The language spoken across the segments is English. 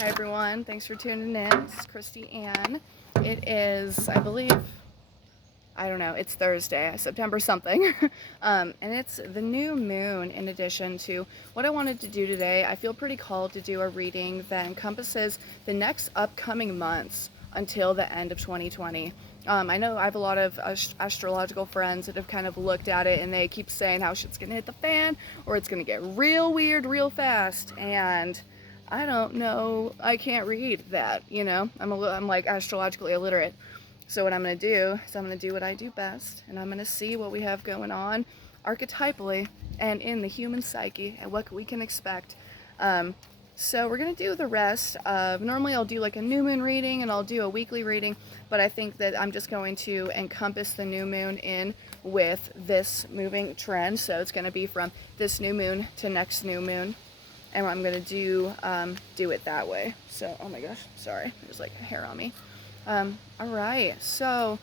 Hi everyone, thanks for tuning in. This is Christy Ann. It is, I believe, I don't know, it's Thursday, September something. And it's the new moon in addition to what I wanted to do today. I feel pretty called to do a reading that encompasses the next upcoming months until the end of 2020. I know I have a lot of astrological friends that have kind of looked at it and they keep saying how shit's gonna hit the fan or it's gonna get real weird real fast, and I don't know, I can't read that, you know? I'm like astrologically illiterate. So what I'm going to do is I'm going to do what I do best, and I'm going to see what we have going on archetypally and in the human psyche and what we can expect. So we're going to do the rest of, normally I'll do like a new moon reading and I'll do a weekly reading, but I think that I'm just going to encompass the new moon in with this moving trend. So it's going to be from this new moon to next new moon. And I'm going to do it that way. So, oh my gosh, sorry, there's like hair on me. All right, so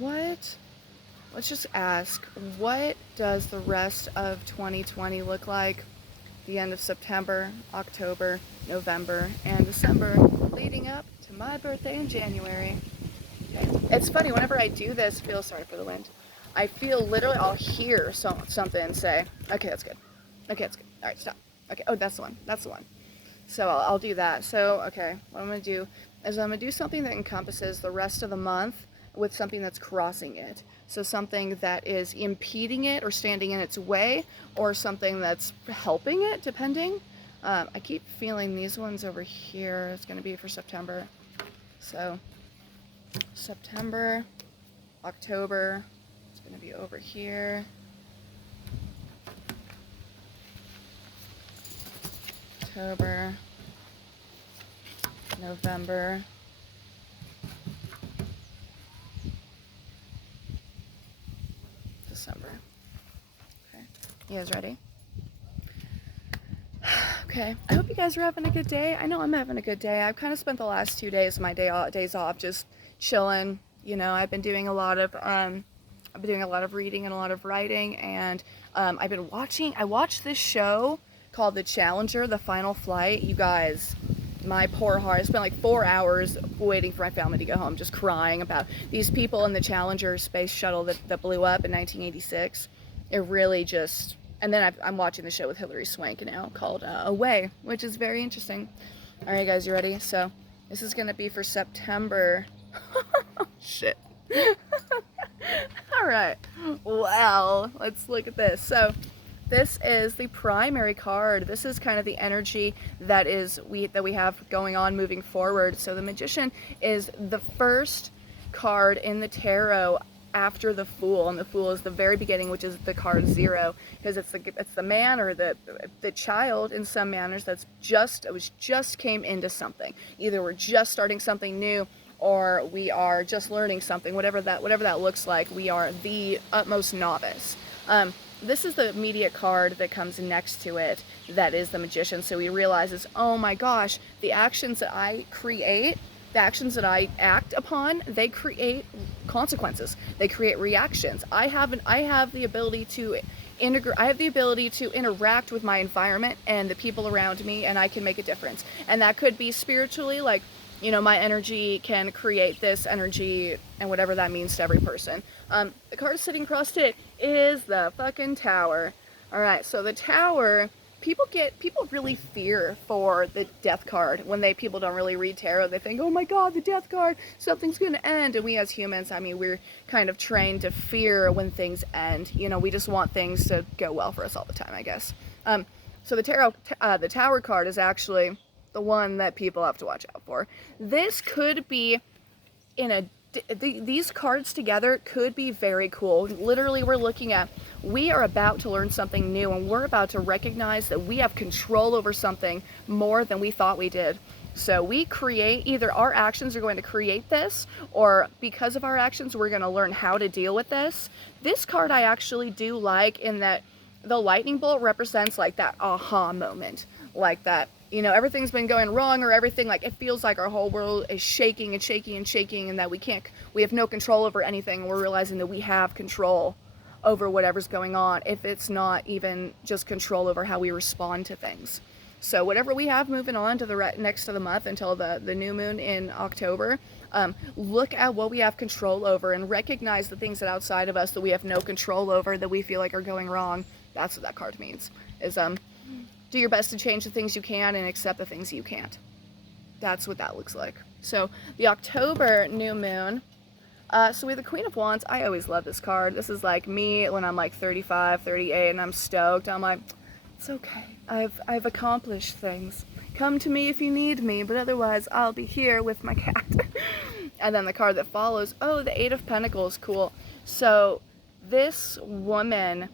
let's just ask, what does the rest of 2020 look like? The end of September, October, November, and December, leading up to my birthday in January. Okay. It's funny, whenever I do this, sorry for the wind, I feel literally, I'll hear something say, okay, that's good. Okay, that's good. All right, stop. Okay, oh, that's the one. So I'll do that. So, okay, what I'm going to do is I'm going to do something that encompasses the rest of the month with something that's crossing it. So something that is impeding it or standing in its way, or something that's helping it, depending. I keep feeling these ones over here is going to be for September. So September, October, it's going to be over here. October, November, December. Okay, you guys ready? Okay, I hope you guys are having a good day. I know I'm having a good day. I've kind of spent the last 2 days of my days off just chilling. You know, I've been doing a lot of reading and a lot of writing, and I watched this show called The Challenger, The Final Flight. You guys, my poor heart. I spent like 4 hours waiting for my family to go home, just crying about these people in the Challenger space shuttle that blew up in 1986. It really just, and then I'm watching the show with Hilary Swank now called Away, which is very interesting. All right, guys, you ready? So this is going to be for September. Shit. All right. Well, let's look at this. So this is the primary card. This is kind of the energy that we have going on moving forward. So the Magician is the first card in the tarot after the Fool, and the Fool is the very beginning, which is the card 0, because it's the man or the child in some manners that's just came into something. Either we're just starting something new, or we are just learning something. Whatever that looks like, we are the utmost novice. This is the immediate card that comes next to it, that is the Magician. So he realizes, oh my gosh, the actions that I create, the actions that I act upon, they create consequences. They create reactions. I have the ability to interact with my environment and the people around me, and I can make a difference. And that could be spiritually, like, you know, my energy can create this energy, and whatever that means to every person. The card sitting across it is the fucking Tower. All right, so the Tower, people really fear for the Death card when people don't really read tarot. They think, oh my God, the Death card, something's gonna end. And we as humans, I mean, we're kind of trained to fear when things end. You know, we just want things to go well for us all the time, I guess. So the Tower card is actually the one that people have to watch out for. This could be these cards together could be very cool. Literally, we are about to learn something new, and we're about to recognize that we have control over something more than we thought we did. So we create, either our actions are going to create this, or because of our actions, we're going to learn how to deal with this. This card I actually do like, in that the lightning bolt represents like that aha moment, like that, you know, everything's been going wrong, or everything, like, it feels like our whole world is shaking and shaking and shaking, and that we have no control over anything. We're realizing that we have control over whatever's going on, if it's not even just control over how we respond to things. So whatever we have moving on to the next of the month until the new moon in October, look at what we have control over and recognize the things that outside of us that we have no control over, that we feel like are going wrong. That's what that card means, is do your best to change the things you can and accept the things you can't. That's what that looks like. So the October new moon, so we have the Queen of Wands. I always love this card. This is like me when I'm like 35, 38, and I'm stoked. I'm like, it's okay. I've accomplished things. Come to me if you need me, but otherwise I'll be here with my cat. And then the card that follows, oh, the Eight of Pentacles, cool. So this woman,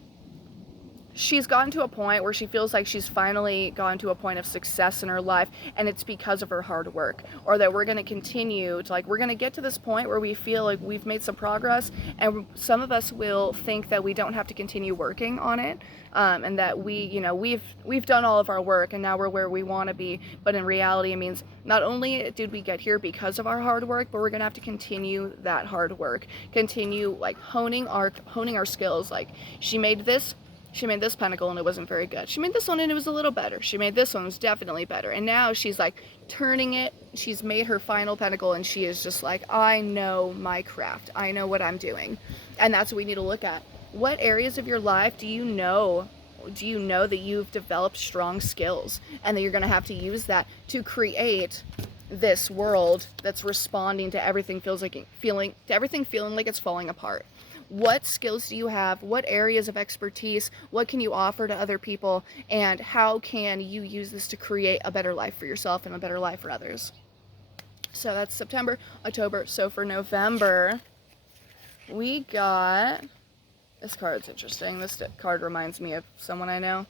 she's gotten to a point where she feels like she's finally gotten to a point of success in her life, and it's because of her hard work. Or that we're going to continue to, like, we're going to get to this point where we feel like we've made some progress, and some of us will think that we don't have to continue working on it, and that we've done all of our work and now we're where we want to be. But in reality, it means not only did we get here because of our hard work, but we're going to have to continue that hard work, continue like honing our skills. Like, she made this pentacle and it wasn't very good. She made this one and it was a little better. She made this one, it was definitely better. And now she's like turning it. She's made her final pentacle and she is just like, I know my craft. I know what I'm doing. And that's what we need to look at. What areas of your life do you know that you've developed strong skills, and that you're going to have to use that to create this world that's responding to everything feeling like it's falling apart? What skills do you have? What areas of expertise? What can you offer to other people? And how can you use this to create a better life for yourself and a better life for others? So that's September, October. So for November, we got, this card's interesting. This card reminds me of someone I know.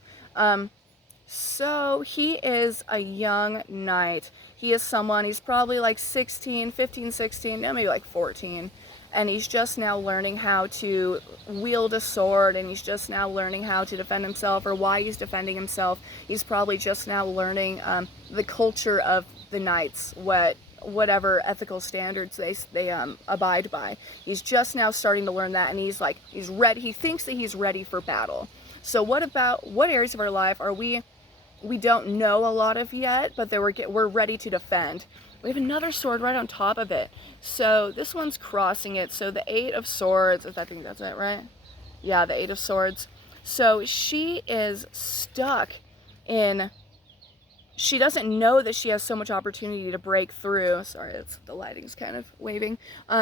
So he is a young knight. He is someone, he's probably like 15, 16, no, maybe like 14. And he's just now learning how to wield a sword, and he's just now learning how to defend himself, or why he's defending himself. He's probably just now learning the culture of the knights, whatever ethical standards they abide by. He's just now starting to learn that, and he's ready. He thinks that he's ready for battle. So what areas of our life are we don't know a lot of yet, but that we're ready to defend? We have another sword right on top of it. So this one's crossing it. So the Eight of Swords, I think that's it, right? Yeah, the Eight of Swords. So she is stuck in, she doesn't know that she has so much opportunity to break through. Sorry, the lighting's kind of waving.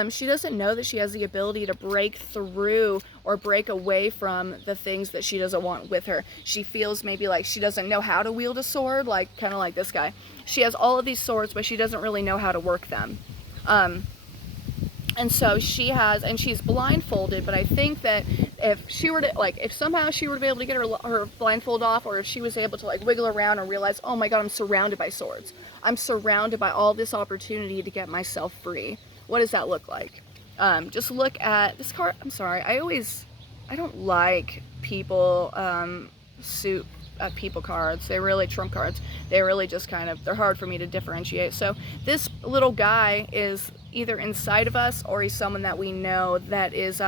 She doesn't know that she has the ability to break through or break away from the things that she doesn't want with her. She feels maybe like she doesn't know how to wield a sword, like kind of like this guy. She has all of these swords, but she doesn't really know how to work them. And so she's blindfolded, but I think that if somehow she were to be able to get her blindfold off, or if she was able to like wiggle around and realize, oh my God, I'm surrounded by swords. I'm surrounded by all this opportunity to get myself free. What does that look like? Just look at this card. I'm sorry. I don't like people cards. They're really trump cards. They're really just they're hard for me to differentiate. So this little guy is either inside of us, or he's someone that we know that is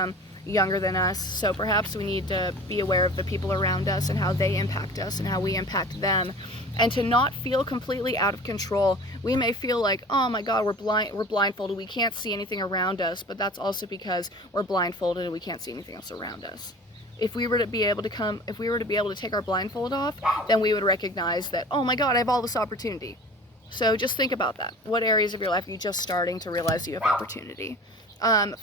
younger than us. So perhaps we need to be aware of the people around us and how they impact us and how we impact them, and to not feel completely out of control. We may feel like, oh my God, we're blindfolded, we can't see anything around us, but that's also because we're blindfolded and we can't see anything else around us. If we were to be able to take our blindfold off, then we would recognize that, oh my God, I have all this opportunity. So just think about that. What areas of your life are you just starting to realize you have opportunity?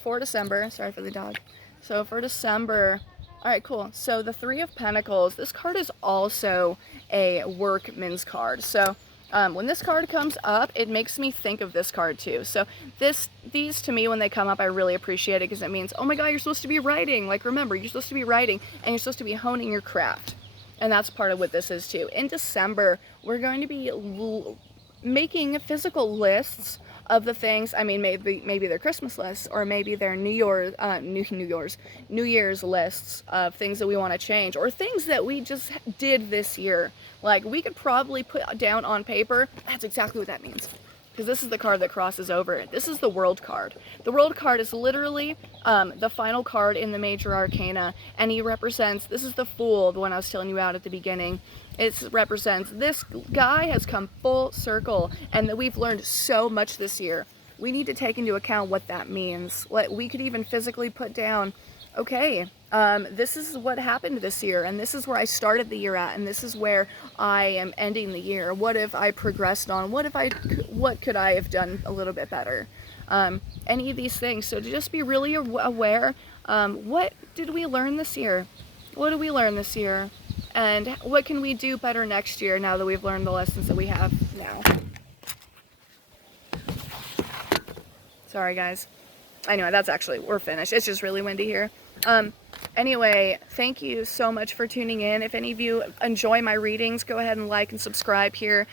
For December, sorry for the dog. So for December, all right, cool. So the Three of Pentacles, this card is also a workman's card. So when this card comes up, it makes me think of this card too. So these to me, when they come up, I really appreciate it, because it means, oh my God, you're supposed to be writing. Like, remember, you're supposed to be writing, and you're supposed to be honing your craft. And that's part of what this is too. In December, we're going to be making physical lists of the things. I mean, maybe they're Christmas lists, or maybe they're New Year's lists of things that we want to change, or things that we just did this year. Like, we could probably put down on paper, that's exactly what that means. because this is the card that crosses over. This is the World card. The World card is literally the final card in the major arcana, and he represents, this is the Fool, the one I was telling you about at the beginning. It represents this guy has come full circle, and that we've learned so much this year. We need to take into account what that means. We could even physically put down, okay, this is what happened this year, and this is where I started the year at, and this is where I am ending the year. What if I progressed on? What could I have done a little bit better? Any of these things. So to just be really aware, what did we learn this year? What did we learn this year? And what can we do better next year now that we've learned the lessons that we have now? Sorry, guys. Anyway, that's actually, we're finished. It's just really windy here. Anyway, thank you so much for tuning in. If any of you enjoy my readings, go ahead and like and subscribe here.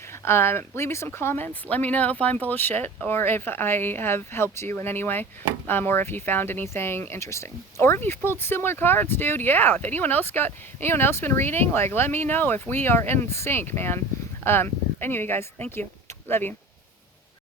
Leave me some comments. Let me know if I'm full of shit or if I have helped you in any way, or if you found anything interesting. Or if you've pulled similar cards, dude. Yeah, if anyone else been reading, like, let me know if we are in sync, man. Anyway, guys, thank you. Love you.